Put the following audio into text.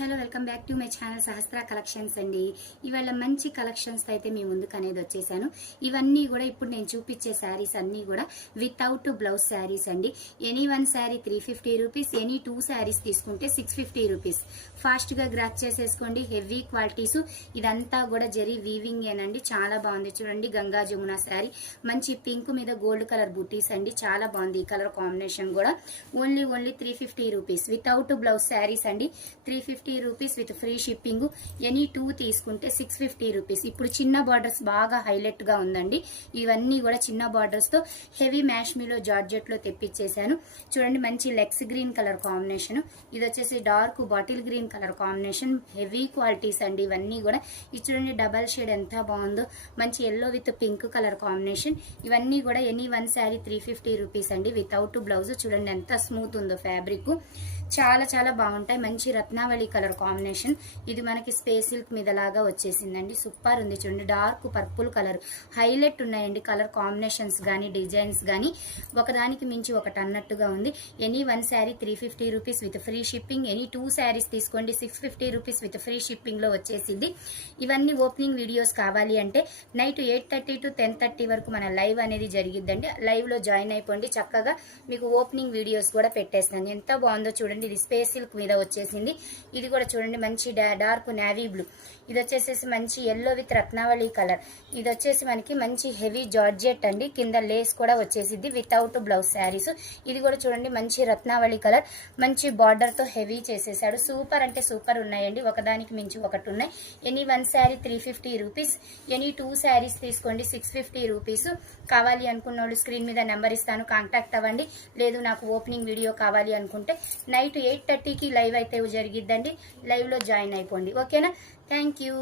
Hello welcome back to my channel Sahasra collections అండి. ఇవాళ మంచి కలెక్షన్స్ అయితే మీ ముందుకు అనేది వచ్చేసాను. ఇవన్నీ కూడా ఇప్పుడు నేను చూపించే శారీస్ అన్నీ కూడా వితౌట్ బ్లౌజ్ శారీస్ అండి. Any one sari 350 rupees, any 2 saris తీసుకుంటే 650 రూపీస్. ఫాస్ట్ గా గ్రాప్ చేసేసుకోండి. హెవీ క్వాలిటీస్, ఇదంతా కూడా జరీ వీవింగ్ ఏనండి. చాలా బాగుంది చూడండి. గంగా జమున శారీ, మంచి పింక్ మీద గోల్డ్ కలర్ బుటీస్ అండి. చాలా బాగుంది ఈ కలర్ కాంబినేషన్ కూడా. Only 350 rupees without blouse saris అండి. 350 rupees with free shipping. Any 2 తీసుకుంటే 650 రూపీస్. ఇప్పుడు చిన్న బార్డర్స్ బాగా హైలైట్ గా ఉందండి. ఇవన్నీ కూడా చిన్న బార్డర్స్ తో హెవీ మ్యాష్మీలో జార్జెట్ లో తెప్పించేశాను. చూడండి మంచి లెక్స్ గ్రీన్ కలర్ కాంబినేషన్. ఇది వచ్చేసి dark bottle green colour combination. Heavy qualities అండి ఇవన్నీ కూడా. ఇది చూడండి డబల్ షేడ్ ఎంత బాగుందో. మంచి yellow with pink colour combination. ఇవన్నీ కూడా ఎనీ వన్ శారీ 350 రూపీస్ అండి వితౌట్ బ్లౌజ్. చూడండి ఎంత స్మూత్ ఉందో ఫ్యాబ్రిక్. చాలా చాలా బాగుంటాయి. మంచి రత్నావళి కలర్ కాంబినేషన్. ఇది మనకి స్పేస్ సిల్క్ మీద లాగా వచ్చేసిందండి. సూపర్ ఉంది చూడండి. డార్క్ పర్పుల్ కలర్ హైలైట్ ఉన్నాయండి కలర్ కాంబినేషన్స్ గానీ డిజైన్స్ గానీ. ఒకదానికి మించి ఒకటి అన్నట్టుగా ఉంది. Any one sari 350 rupees with free shipping. Any 2 saris తీసుకోండి 650 రూపీస్ విత్ ఫ్రీ షిప్పింగ్ లో వచ్చేసింది. ఇవన్నీ ఓపెనింగ్ వీడియోస్ కావాలి అంటే నైట్ 8:30 to 10:30 వరకు మన లైవ్ అనేది జరిగిద్దండి. లైవ్ లో జాయిన్ అయిపోండి. చక్కగా మీకు ఓపెనింగ్ వీడియోస్ కూడా పెట్టేస్తాను. ఎంత బాగుందో చూడండి. ఇది స్పేస్ సిల్క్ మీద వచ్చేసింది. ఇది కూడా చూడండి మంచి డార్క్ నేవీ బ్లూ. ఇది వచ్చేసి మంచి ఎల్లో విత్ రత్నావళి కలర్. ఇది వచ్చేసి మనకి మంచి హెవీ జార్జెట్ అండి. కింద లేస్ కూడా వచ్చేసింది వితౌట్ బ్లౌజ్ శారీస్. ఇది కూడా చూడండి మంచి రత్నావళి కలర్. మంచి బార్డర్ తో హెవీ చేసేసాడు. సూపర్ అంటే సూపర్ ఉన్నాయండి. ఒకదానికి మించి ఒకటి ఉన్నాయి. Any one sari 350 rupees. Any 2 saris తీసుకోండి 650 రూపీస్. కావాలి అనుకున్న వాళ్ళు స్క్రీన్ మీద నెంబర్ ఇస్తాను, కాంటాక్ట్ అవ్వండి. లేదు నాకు ఓపెనింగ్ వీడియో కావాలి అనుకుంటే నైట్ 8:30కి లైవ్ అయితే జరిగిద్దండి. లైవ్ లో జాయిన్ అయిపోండి. ఓకేనా? Thank you.